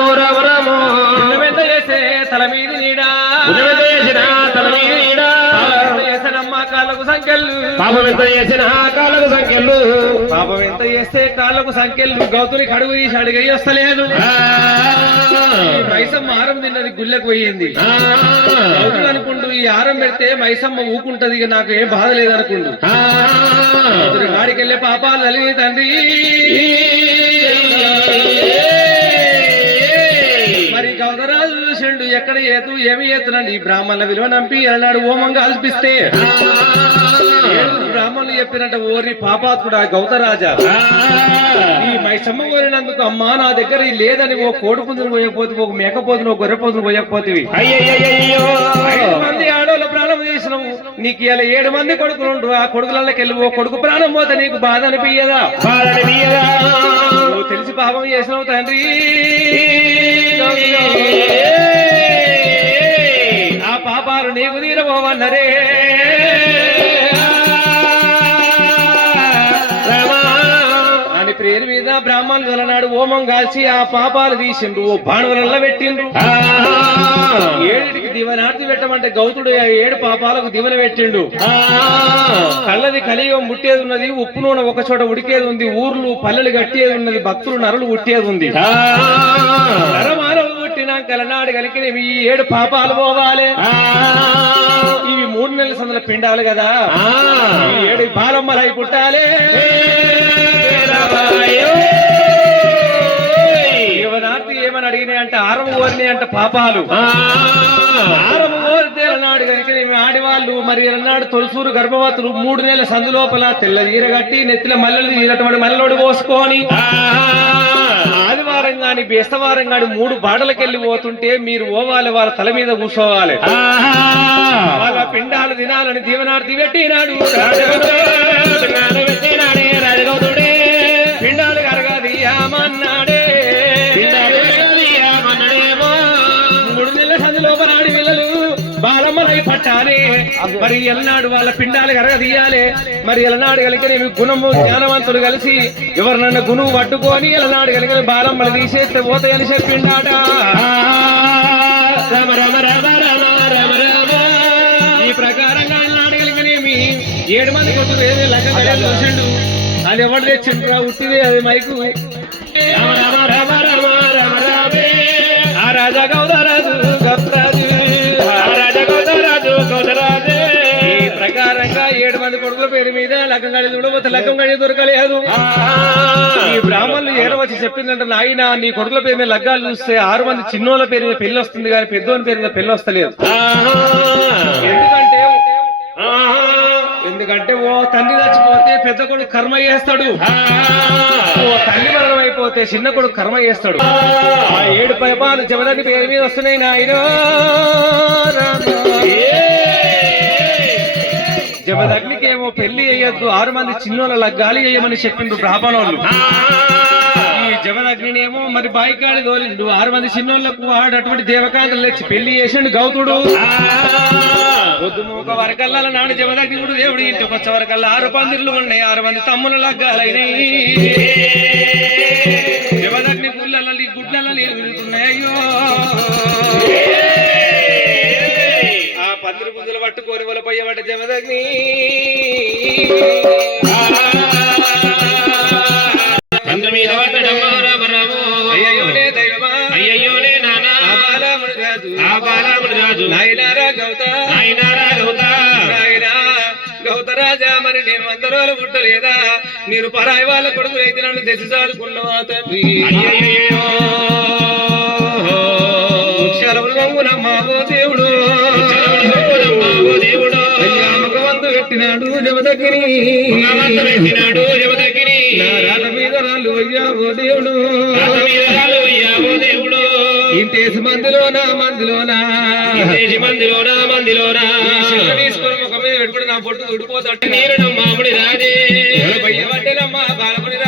రామో రామ రామో పుణ్యమెంత చేసే తల మీద నీడా పుణ్యమెంత చేసిన తల మీద నీడా చేసినమ్మ కాళ్ళకు సంఖ్యలు పాపం ఎంత చేసిన కాళ్ళకు సంఖ్యలు పాపం ఎంత చేస్తే కాళ్ళకు సంఖ్యలు గౌతుని కడుగు తీసి అడిగి వస్తలేదు మైసమ్మ ఆరం తిన్నది గుళ్ళకు పోయింది గౌతుడు అనుకుంటూ ఈ ఆరం పెడితే మైసమ్మ ఊకుంటది ఇక నాకు ఏం బాధ లేదనుకుంటు గాడికి వెళ్ళే పాపాలు తల్లి తండ్రి మరి గౌతరాజు చూసిండు ఎక్కడ ఏతు ఏమి ఏతునండి బ్రాహ్మణుల విలువ నంపి అన్నాడు ఓమంగా అల్పిస్తే బ్రాహ్మణులు చెప్పినట్ట ఓరి పాపాత్ముడా గౌతరాజా ఈ మైసమ్మ కోరినందుకు అమ్మా నా దగ్గర లేదని ఓ కోడి పుంజులు పోయకపోతే ఒక మేకపోతును ఒక గొర్రె పుంజులు పోయకపోతే 5 మంది ఆడోళ్ళ ప్రాణం చేసినావు నీకు ఇలా 7 మంది కొడుకులు ఆ కొడుకులకి వెళ్ళి ఓ కొడుకు ప్రాణం పోతే నీకు బాధ అనిపించదా నువ్వు తెలిసి పాపం చేసినావు తండ్రి ఆ పాపాలు నీకు తీరబోవన్నరే అని పేరు మీద బ్రాహ్మణులు వెళ్ళనాడు ఓమం కాల్చి ఆ పాపాలు తీసిండ్రు ఓ బాణువులలో పెట్టిండ్రు 7టికి దివనార్తి పెట్టమంటే గౌతుడు 7 పాపాలకు దివన పెట్టిండు కళ్ళది కలియుగం ముట్టేది ఉన్నది ఉప్పు నూనె ఒక చోట ఉడికేది ఉంది ఊర్లు పల్లెలు కట్టేది ఉన్నది భక్తులు నరులు ఉట్టేది ఉంది నరమానవులు పుట్టినాక కలనాడు కలికి ఈ 7 పాపాలు పోవాలి ఇవి 3 నెలల సందుల పిండాలి కదా 7 బాలమ్మలై పుట్టాలి యువనార్తి ఏమని అడిగినాయి అంటే ఆరము కోరినాయి అంట పాపాలు ఆరము కోరితే అన్నాడు కనుక ఆడివాళ్ళు మరి అన్నాడు తొలసూరు గర్భవతులు 3 నెలల సందు లోపల తెల్ల తీర కట్టి నెత్తిల మల్లెలు తీరటువంటి మల్లెలోడు పోసుకొని ఆదివారం గాని బేస్తవారం గాని 3 బాటలకెళ్ళి పోతుంటే మీరు ఓవాలి వాళ్ళ తల మీద కూర్చోవాలి వాళ్ళ పిండాలు తినాలని దీవనార్తి పెట్టినాడు పిండాలు కరగదీయమన్నాడే 3 నెలల సందు లోపల ఆడి పిల్లలు బాలమ్మలై పట్టాలి మరి ఎలనాడు వాళ్ళ పిండాలు కరగదీయాలి మరి ఎలనాడు కలిగిన గుణము జ్ఞానవంతులు కలిసి ఎవరినన్నా గుణము పట్టుకొని ఎలనాడు కలిగిన బాలమ్మలు తీసేస్తే పోతాయని చెప్పిండాట రామ రామ రామ రామ రామ రామ ఈ ప్రకారంగా ఎలనాడు కలిగినేమి 7 మంది కొట్టు ఏదే లెక్క చూసిండు అది ఎవరు తెచ్చిండ్రా ఉట్టిదే అది మైకు రామ రామ రామ రామ రామ రామే ఆ రాజా గౌతరాజు గౌతరాజు ఈ ప్రకారంగా 7 మంది కొడుకుల పేరు మీద లగ్గం గడి చూడబోతే లగ్గం గడి దొరకలేదు ఈ బ్రాహ్మణులు ఏడవచ్చి చెప్పిందంటే నాయన నీ కొడుకుల పేరు మీద లగ్గాలు చూస్తే 6 మంది చిన్నోళ్ళ పేరు మీద పెళ్లి వస్తుంది కానీ పెద్దోని పేరు మీద పెళ్లి వస్తలేదు ఎందుకంటే ఓ తండ్రి చచ్చిపోతే పెద్ద కొడుకు కర్మ చేస్తాడు ఓ తల్లి మరణం అయిపోతే చిన్న కొడుకు కర్మ చేస్తాడు ఆ 7 పాపాలు జమదగ్ని పేరు మీద వస్తున్నాయి నాయన జమదగ్నికి ఏమో పెళ్లి అయ్యొద్దు 6 మంది చిన్నోళ్ళ లగ్గాలి అయ్యమని చెప్పిండు బ్రాహ్మణోళ్ళు ఈ జమదగ్నినేమో మరి బాయికాడి తోలిండు 6 మంది చిన్నోళ్లకు వాడు అటువంటి దేవకాంతలు తెచ్చి పెళ్లి చేసిండు గౌతుడు పొద్దుమూక వరకల్లా నాడు జమదగ్ని కూడా దేవుడు ఇంటికి వచ్చే వరకల్లా 6 పందిర్లు ఉన్నాయి 6 మంది తమ్ముల లగ్గాలైనాయి జమదగ్ని గుళ్ళల్లో గుడ్లలో నీళ్ళు తిరుగుతున్నాయో ఆ పందిరి గుంజలు పట్టుకొని వాళ్ళ పోయేవాట జమదగ్ని అయ్యయ్యోనే దైవమా అయ్యయ్యోనే నానా ఆ బాలముని రాజు నాయనారా గౌత గౌతరాజా మరి నేను 100 రోజులు పుట్టలేదా మీరు పరాయి వాళ్ళ కొడుకులు అయితే నన్ను తెచ్చి సాదుకున్నవా తండ్రి క్షరమృగంగునమ్మావో దేవుడు ముఖవంతు పెట్టినాడు జమదగ్ని రాళ్ళ మీద రాళ్ళు అయ్యావో దేవుడు ఇంతేసి మందిలోనా తీసుకొని ముఖం మీద పెట్టుకుని నా పొట్టు తుడిపోతట్టు మాముడి రాజే పట్టెనమ్మా బాలముని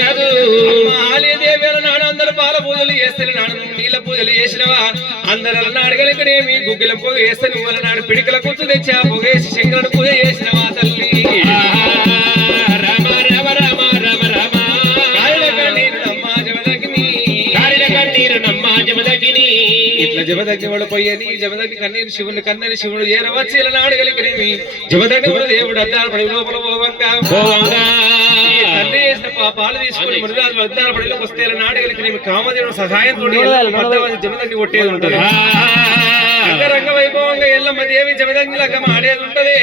రాజు ఆలయదేవి నాడు అందరూ పాల పూజలు చేస్తే నాడు నీళ్ళ పూజలు చేసినవా అందరు నాడగలికనేమి గుగ్గిల పొగ వేస్తే నువ్వు నాడు పిడికల కుచ్చు తెచ్చా పొగేసి శంకరుడు పూజ చేసినవా తల్లి రామ రామ రామ రామ రామ జమదగ్ని జమదగ్గిని ఇట్లా జమదగ్ని వాడు పోయేది జమదగ్ని కన్నీరు శివుని కన్నని శివుడు ఏరవచ్చి ఇలా నాడు కలిగినవి జమదగ్ని కూడా దేవుడు అద్దారపడి లోపల పోవంగా తండ్రి చేసిన పాపాలు తీసుకొని మునిరాజు అద్దారపడిలోకి వస్తే ఇలా నాడు కలిగినవి కామదేవుడు సహాయంతో జమదగ్ని కొట్టేది ఉంటది అంగరంగ వైభవంగా ఎల్లమ్మ దేవి జమదగ్ని లగ్గం ఆడేది ఉంటది